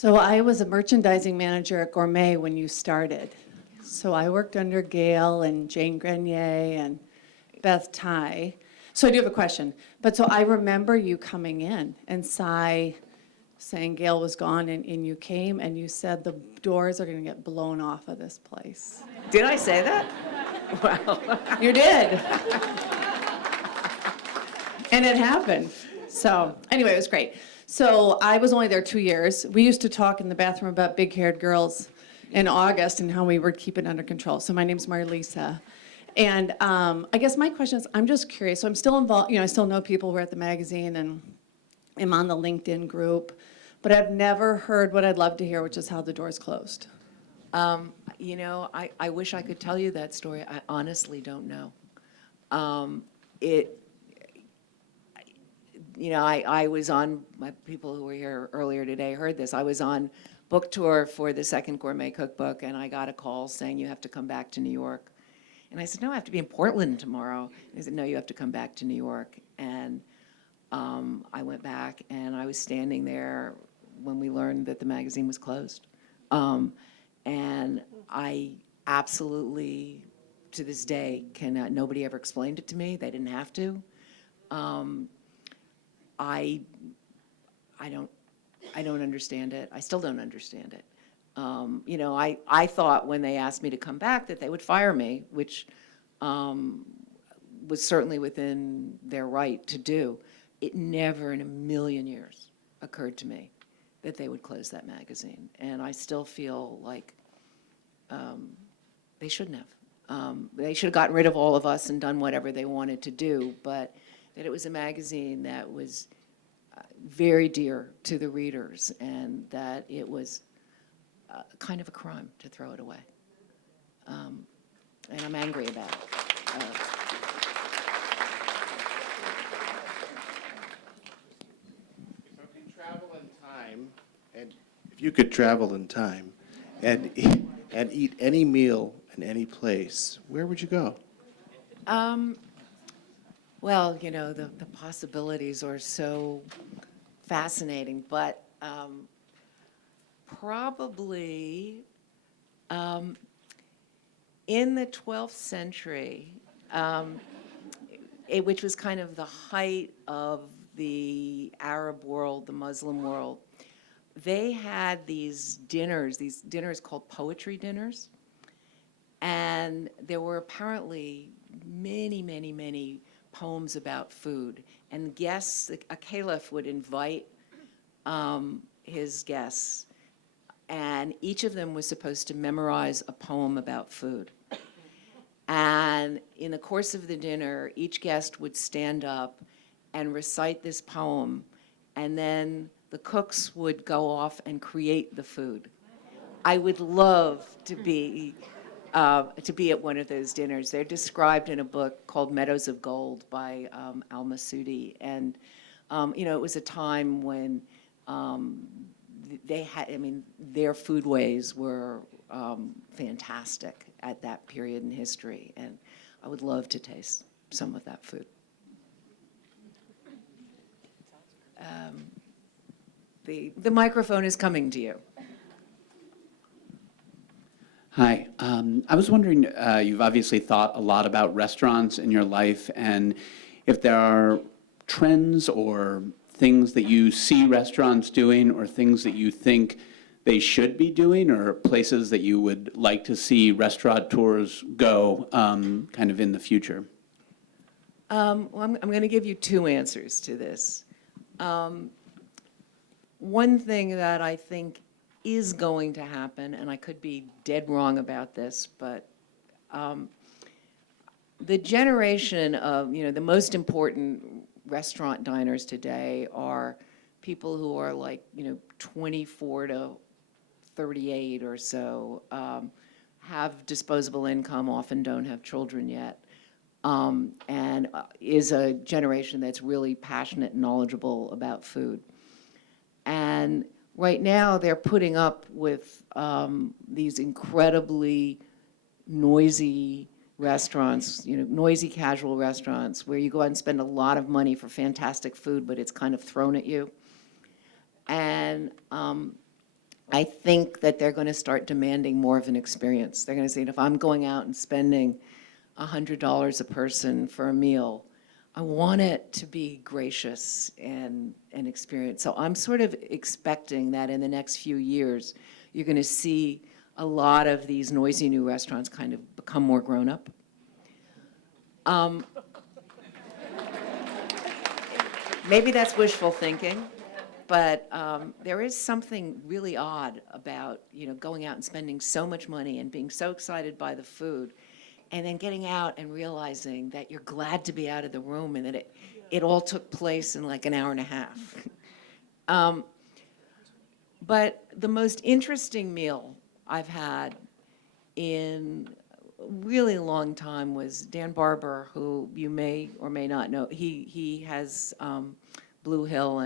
So I was a merchandising manager at Gourmet when you started. So I worked under Gail and Jane Grenier and Beth Ty. So I do have a question. But so I remember you coming in and saying Gail was gone and you came and you said the doors are going to get blown off of this place. Did I say that? Wow. You did. And it happened. So anyway, it was great. So I was only there 2 years. We used to talk in the bathroom about big-haired girls in August and how we would keep it under control. So my name's Marlisa. And I guess my question is, I'm just curious. So I'm still involved, I still know people who are at the magazine and I'm on the LinkedIn group. But I've never heard what I'd love to hear, which is how the doors closed. I wish I could tell you that story. I honestly don't know. I was on, my people who were here earlier today heard this. I was on book tour for the second Gourmet Cookbook, and I got a call saying, you have to come back to New York. And I said, no, I have to be in Portland tomorrow. And they said, no, you have to come back to New York. And I went back, and I was standing there when we learned that the magazine was closed. And I absolutely, to this day, cannot, nobody ever explained it to me. They didn't have to. I don't understand it. I still don't understand it. I thought when they asked me to come back that they would fire me, which was certainly within their right to do. It never in a million years occurred to me that they would close that magazine. And I still feel like they shouldn't have. They should have gotten rid of all of us and done whatever they wanted to do, but that it was a magazine that was very dear to the readers, and that it was kind of a crime to throw it away. And I'm angry about it. If you could travel in time and eat any meal in any place, where would you go? Well, the possibilities are so fascinating, but probably in the 12th century, which was kind of the height of the Arab world, the Muslim world, they had these dinners called poetry dinners, and there were apparently many, many, many poems about food, and guests, a caliph would invite his guests, and each of them was supposed to memorize a poem about food. And in the course of the dinner, each guest would stand up and recite this poem, and then the cooks would go off and create the food. I would love to be at one of those dinners. They're described in a book called Meadows of Gold by al-Masudi. And, it was a time when their foodways were fantastic at that period in history. And I would love to taste some of that food. The microphone is coming to you. Hi. I was wondering, you've obviously thought a lot about restaurants in your life, and if there are trends or things that you see restaurants doing or things that you think they should be doing, or places that you would like to see restaurateurs go kind of in the future. Well, I'm going to give you two answers to this. One thing that I think is going to happen, and I could be dead wrong about this, but the generation of, the most important restaurant diners today are people who are like, 24 to 38 or so, have disposable income, often don't have children yet, and is a generation that's really passionate and knowledgeable about food. And right now, they're putting up with these incredibly noisy restaurants, noisy casual restaurants, where you go out and spend a lot of money for fantastic food, but it's kind of thrown at you. And I think that they're going to start demanding more of an experience. They're going to say, if I'm going out and spending $100 a person for a meal, I want it to be gracious and experience. So I'm sort of expecting that in the next few years, you're going to see a lot of these noisy new restaurants kind of become more grown up. Maybe that's wishful thinking, but there is something really odd about, going out and spending so much money and being so excited by the food, and then getting out and realizing that you're glad to be out of the room and that it all took place in like an hour and a half. But the most interesting meal I've had in a really long time was Dan Barber, who you may or may not know. He has Blue Hill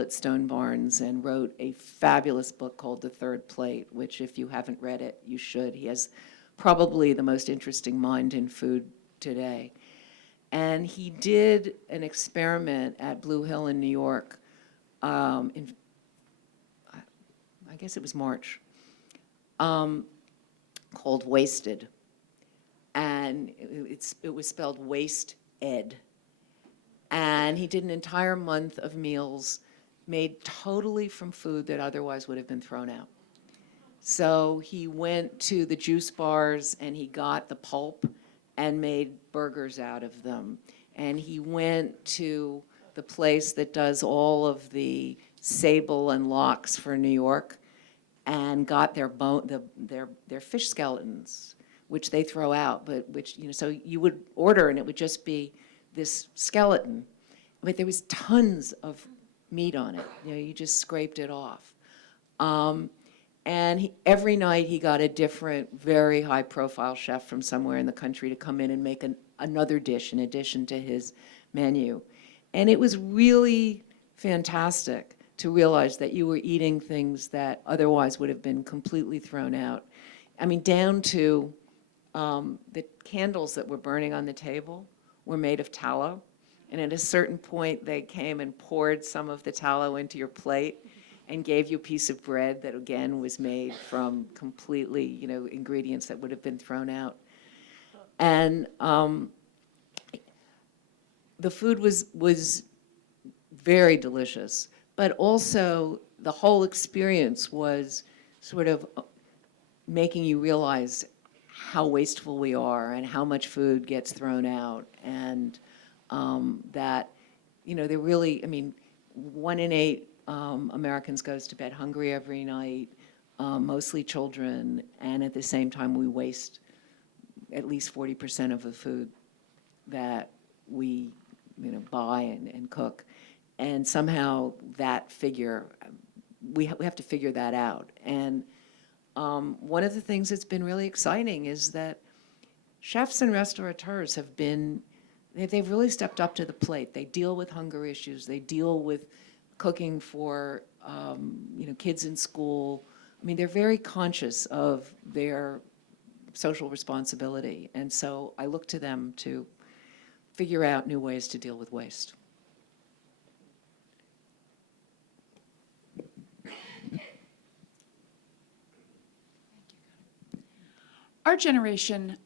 at Stone Barns, and wrote a fabulous book called The Third Plate, which if you haven't read it, you should. He has probably the most interesting mind in food today. And he did an experiment at Blue Hill in New York in, I guess it was March, called Wasted. And it was spelled Waste Ed. And he did an entire month of meals made totally from food that otherwise would have been thrown out. So he went to the juice bars and he got the pulp and made burgers out of them. And he went to the place that does all of the sable and lox for New York and got their fish skeletons, which they throw out, but which, so you would order and it would just be this skeleton, but there was tons of meat on it. You just scraped it off. And every night he got a different, very high-profile chef from somewhere in the country to come in and make another dish in addition to his menu. And it was really fantastic to realize that you were eating things that otherwise would have been completely thrown out. I mean, down to the candles that were burning on the table were made of tallow. And at a certain point, they came and poured some of the tallow into your plate and gave you a piece of bread that, again, was made from completely, ingredients that would have been thrown out. And the food was very delicious, but also the whole experience was sort of making you realize how wasteful we are and how much food gets thrown out, and that, they're really, 1 in 8 Americans goes to bed hungry every night, mostly children, and at the same time we waste at least 40% of the food that we buy and cook. And somehow that figure, we have to figure that out. And one of the things that's been really exciting is that chefs and restaurateurs they've really stepped up to the plate. They deal with hunger issues. They deal with cooking for kids in school. They're very conscious of their social responsibility, and so I look to them to figure out new ways to deal with waste. Our generation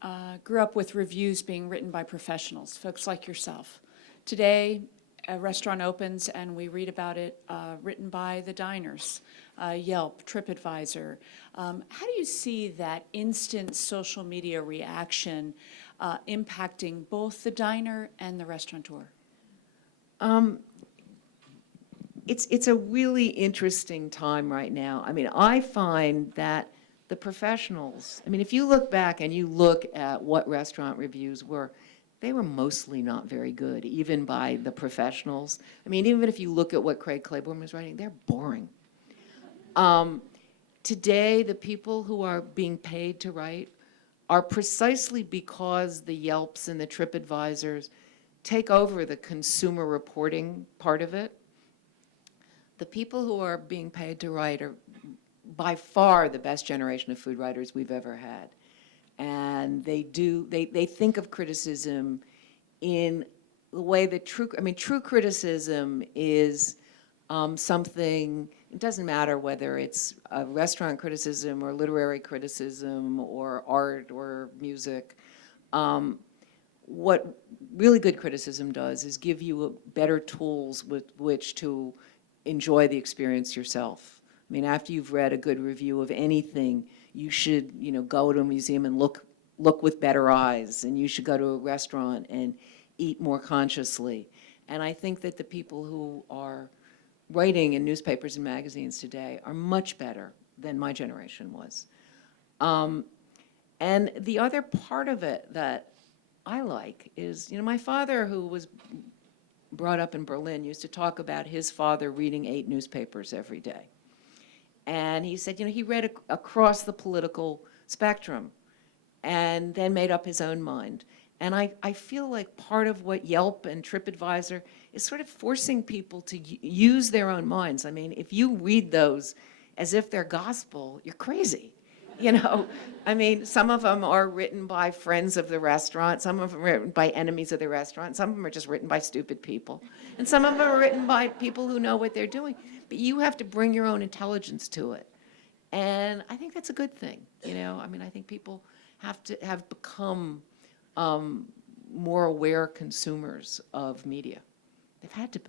grew up with reviews being written by professionals, folks like yourself. Today, a restaurant opens and we read about it written by the diners, Yelp, TripAdvisor. How do you see that instant social media reaction impacting both the diner and the restaurateur? It's a really interesting time right now. I find that the professionals, if you look back and you look at what restaurant reviews were, they were mostly not very good, even by the professionals. Even if you look at what Craig Claiborne was writing, they're boring. Today, the people who are being paid to write are precisely because the Yelps and the TripAdvisors take over the consumer reporting part of it. The people who are being paid to write are by far the best generation of food writers we've ever had. And they think of criticism in the way that true criticism is something, it doesn't matter whether it's restaurant criticism or literary criticism or art or music. What really good criticism does is give you better tools with which to enjoy the experience yourself. I mean, after you've read a good review of anything, you should, go to a museum and look with better eyes, and you should go to a restaurant and eat more consciously. And I think that the people who are writing in newspapers and magazines today are much better than my generation was. And the other part of it that I like is, my father, who was brought up in Berlin, used to talk about his father reading 8 newspapers every day. And he said, he read across the political spectrum and then made up his own mind. And I feel like part of what Yelp and TripAdvisor is sort of forcing people to use their own minds. I mean, if you read those as if they're gospel, you're crazy. I mean, some of them are written by friends of the restaurant, some of them are written by enemies of the restaurant, some of them are just written by stupid people, and some of them are written by people who know what they're doing. But you have to bring your own intelligence to it. And I think that's a good thing, I mean, I think people have become more aware consumers of media. They've had to